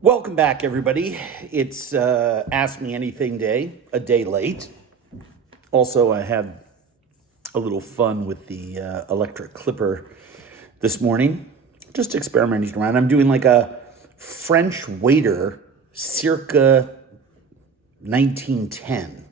Welcome back, everybody. It's Ask Me Anything Day, a day late. Also, I had a little fun with the electric clipper this morning, just experimenting around. I'm doing like a French waiter circa 1910.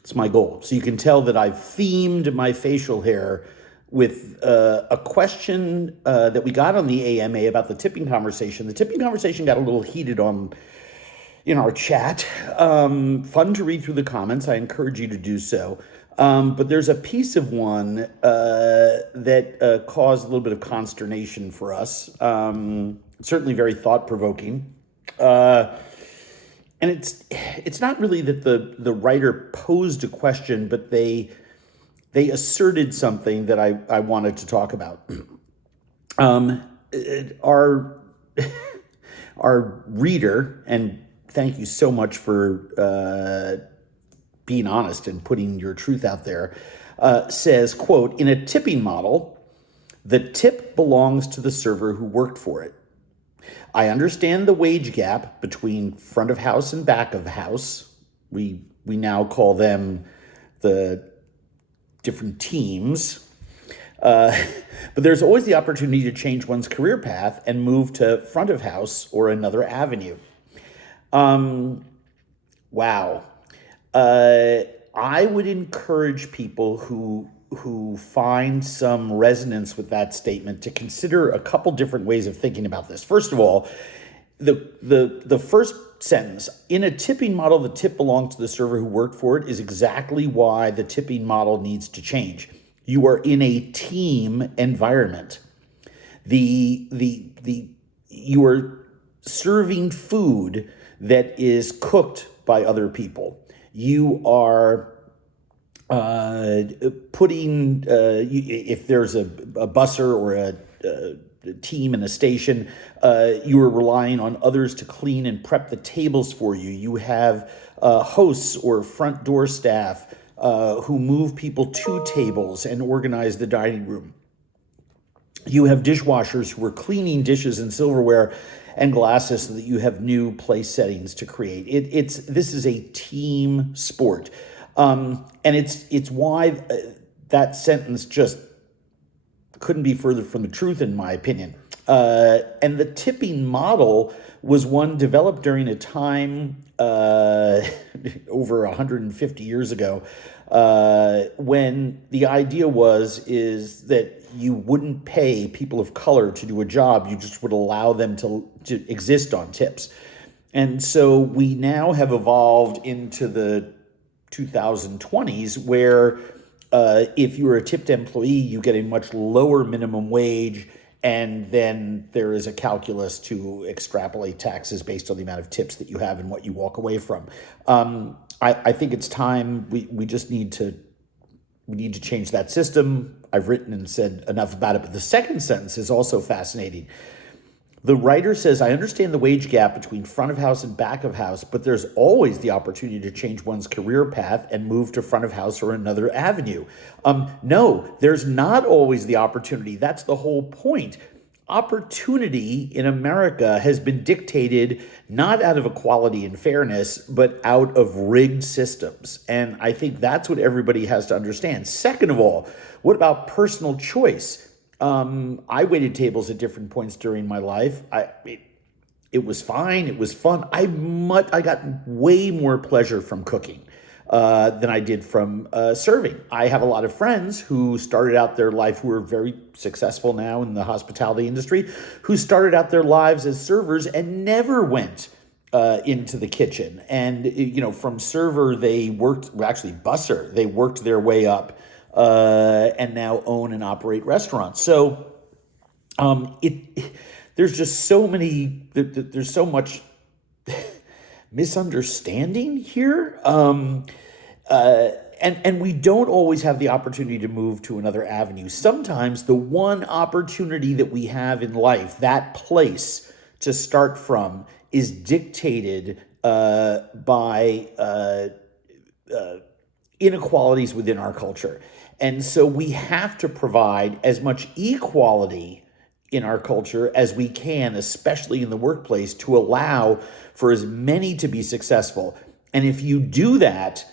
It's my goal. So you can tell that I've themed my facial hair with a question that we got on the AMA about the tipping conversation. The tipping conversation got a little heated in our chat. Fun to read through the comments. I encourage you to do so. But there's a piece of one that caused a little bit of consternation for us. Certainly very thought-provoking. And it's not really that the writer posed a question, but they asserted something that I wanted to talk about. Our reader, and thank you so much for being honest and putting your truth out there, says, quote, "In a tipping model, the tip belongs to the server who worked for it. I understand the wage gap between front of house and back of house. We now call them the different teams. But there's always the opportunity to change one's career path and move to front of house or another avenue." Wow. I would encourage people who find some resonance with that statement to consider a couple different ways of thinking about this. First of all, the first sentence, "In a tipping model, the tip belongs to the server who worked for it," is exactly why the tipping model needs to change. You are in a team environment. You are serving food that is cooked by other people. You are putting, if there's a busser or a team in a station, you are relying on others to clean and prep the tables for you. You have hosts or front door staff who move people to tables and organize the dining room. You have dishwashers who are cleaning dishes and silverware and glasses so that you have new place settings to create. This is a team sport. And it's why that sentence just couldn't be further from the truth, in my opinion. And the tipping model was one developed during a time over 150 years ago when the idea is that you wouldn't pay people of color to do a job. You just would allow them to exist on tips. And so we now have evolved into the 2020s where if you're a tipped employee, you get a much lower minimum wage, and then there is a calculus to extrapolate taxes based on the amount of tips that you have and what you walk away from. I think it's time we just need to change that system. I've written and said enough about it, but the second sentence is also fascinating. The writer says, "I understand the wage gap between front of house and back of house, but there's always the opportunity to change one's career path and move to front of house or another avenue." No, there's not always the opportunity. That's the whole point. Opportunity in America has been dictated not out of equality and fairness, but out of rigged systems. And I think that's what everybody has to understand. Second of all, what about personal choice? I waited tables at different points during my life. It was fine. It was fun. I got way more pleasure from cooking than I did from serving. I have a lot of friends who started out their life, who are very successful now in the hospitality industry, who started out their lives as servers and never went into the kitchen. And, from server, busser, they worked their way up and now own and operate restaurants. So there's just there's so much misunderstanding here. And we don't always have the opportunity to move to another avenue. Sometimes the one opportunity that we have in life, that place to start from, is dictated by inequalities within our culture. And so we have to provide as much equality in our culture as we can, especially in the workplace, to allow for as many to be successful. And if you do that,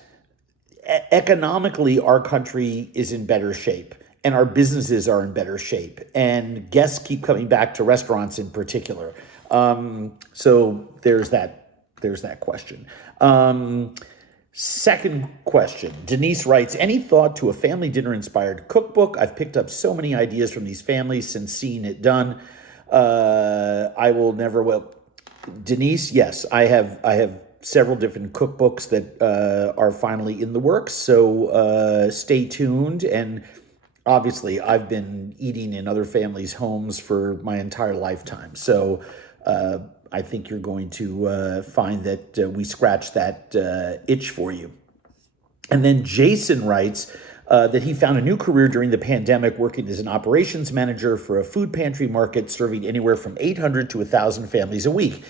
economically, our country is in better shape and our businesses are in better shape and guests keep coming back to restaurants in particular. So there's that question. Second question, Denise writes, any thought to a family dinner inspired cookbook? I've picked up so many ideas from these families since seeing it done. I will never, well, Denise, yes, I have several different cookbooks that are finally in the works. So stay tuned. And obviously, I've been eating in other families' homes for my entire lifetime. So I think you're going to find that we scratch that itch for you. And then Jason writes that he found a new career during the pandemic working as an operations manager for a food pantry market serving anywhere from 800 to 1,000 families a week.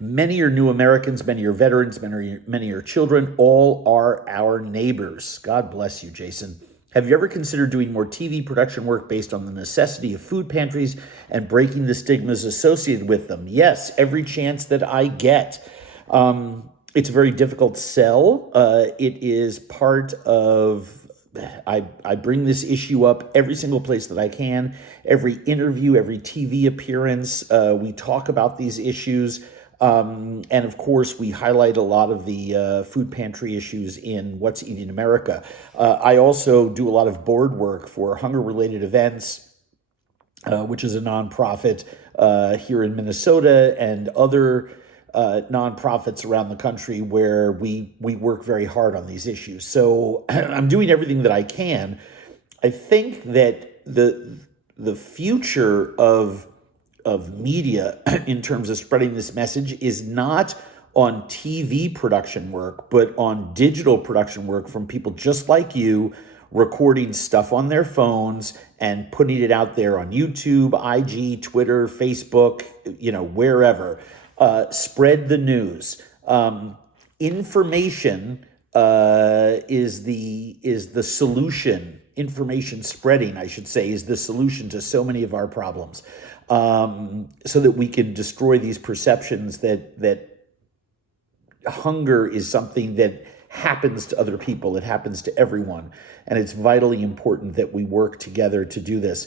Many are new Americans, many are veterans, many are children. All are our neighbors. God bless you, Jason. Have you ever considered doing more TV production work based on the necessity of food pantries and breaking the stigmas associated with them? Yes, every chance that I get. It's a very difficult sell. It is part of, I bring this issue up every single place that I can, every interview, every TV appearance. We talk about these issues. And of course, we highlight a lot of the food pantry issues in What's Eating America. I also do a lot of board work for Hunger-Related Events, which is a nonprofit here in Minnesota, and other nonprofits around the country where we work very hard on these issues. So I'm doing everything that I can. I think that the future of media in terms of spreading this message is not on TV production work, but on digital production work from people just like you, recording stuff on their phones and putting it out there on YouTube, IG, Twitter, Facebook, wherever. Spread the news. Information is the solution. Information spreading, I should say, is the solution to so many of our problems. So that we can destroy these perceptions that hunger is something that happens to other people. It happens to everyone. And it's vitally important that we work together to do this.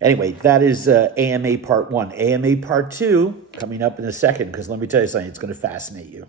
Anyway, that is AMA Part 1. AMA Part 2 coming up in a second, because let me tell you something, it's going to fascinate you.